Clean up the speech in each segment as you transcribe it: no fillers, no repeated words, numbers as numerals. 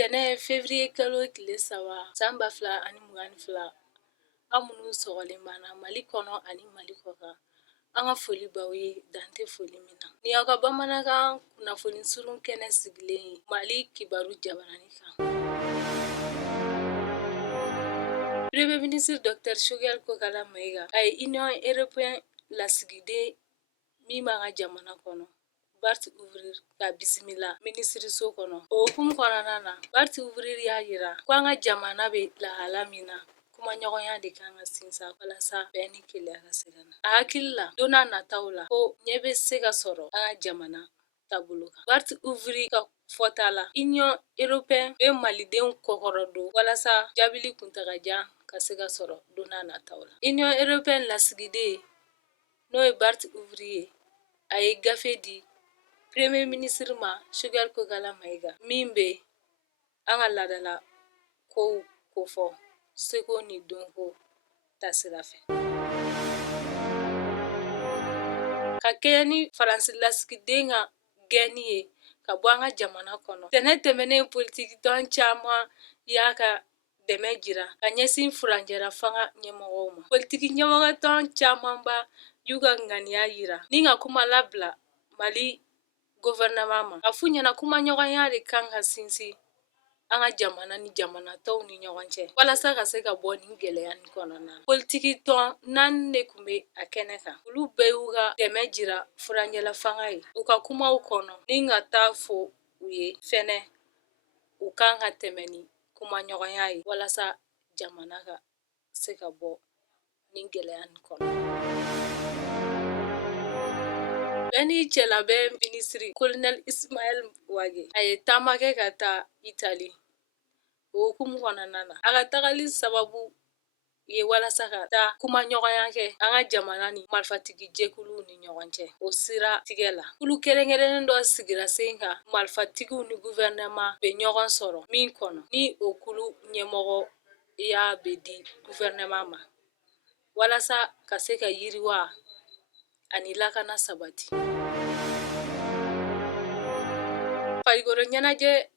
Bitɛnɛn fevriye kalo tile 3 san 2022 an minnu sɔgɔlen b'an na Mali kɔnɔ ani Mali kɔkan an ka foli b'aw ye dante foli min na. Ni y'aw ka bamanankan kunnafoni surun kɛnɛ sigilen ye Mali kibaru jabaranin kan. Premier ministre Dr Choguel Kokala Mayiga a ye Union Européenne lasigiden min b'an ka jamana kɔnɔ Bart Ouvrir ka bisimila minisiriso kɔnɔ. O hukumu kɔnɔna na Bart Ouvrir y'a yira ko an ka jamana bɛ lahala min na kumaɲɔgɔnya de kan ka sinsin walasa bɛn ni kelenya ka se ka na. A hakili la don n'a nataw la ko ɲɛ bɛ se ka sɔrɔ an ka jamana taabolo kan. Bart Ouvrir ka fɔta la Union Européenne bɛ malidenw kɔkɔrɔ don walasa jaabili kuntagajan ka se ka sɔrɔ don n'a nataw la. Union Européenne lasigiden n'o ye Bart Ouvrir ye a ye gafe di Premier ministre ma Choguel Kokala Mayiga min bɛ an ka laadala kow kofɔ seko ni dɔnko taasira fɛ. Ka kɛɲɛ ni Faransi lasigiden ka gɛnni ye ka bɔ an ka jamana kɔnɔ. Tɛnɛn tɛmɛnen politiki tɔn caman y'a ka dɛmɛ jira ka ɲɛsin furanjɛra fanga ɲɛmɔgɔw ma. Politiki ɲɛmɔgɔ tɔn camanba y'u ka ŋaniya yira ni ka kuma labila Mali gouvernement ma ka fu ɲɛna kumaɲɔgɔnya de kan ka sinsin an ka jamana ni jamana tɔw ni ɲɔgɔn cɛ walasa ka se ka bɔ nin gɛlɛya nin kɔnɔna na. Politiki tɔn 4 de tun bɛ a kɛnɛ kan. Olu bɛɛ y'u ka dɛmɛ jira furanjɛla fanga ye u ka kumaw kɔnɔ ni ka taa fɔ u ye fɛnɛ u kan ka tɛmɛ ni kumaɲɔgɔnya ye walasa jamana ka se ka bɔ nin gɛlɛya nin kɔnɔ. Bɛɛ n'i cɛlabɛn minisiri Colonel Ismaël Wage a ye taama kɛ ka taa Itali. O hukumu kɔnɔna na a ka tagali sababu ye walasa ka taa kumaɲɔgɔnya kɛ an ka jamana ni marifatigi jɛkuluw ni ɲɔgɔn cɛ. O sira tigɛ la kulu kelen-kelennen dɔ sigira sen kan marifatigiw ni gouvernement bɛ ɲɔgɔn sɔrɔ min kɔnɔ ni o kulu ɲɛmɔgɔ y'a bɛ di gouvernement ma walasa ka se ka yiriwa ani lakana sabati. Farikolo ɲɛnajɛ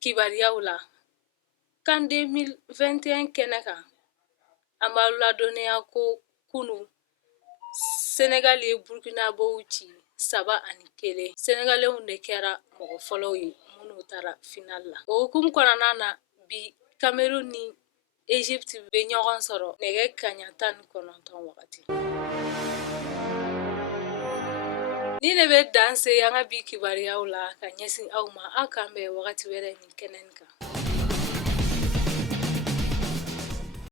kibariyaw la CAN 2021 kɛnɛ kan an b'aw ladɔnniya ko kunu Senegal ye Burkinabɔw ci 3-1. Senegalɛnw de kɛra mɔgɔ fɔlɔw ye minnu taara final la. O hukumu kɔnɔna na bi Cameroun ni Egypte bɛ ɲɔgɔn sɔrɔ nɛgɛ kaɲa 19 wagati. Ni de bɛ dan se an ka bi kibariyaw la ka ɲɛsin aw ma aw k'an bɛn wagati wɛrɛ nin kɛnɛ kan.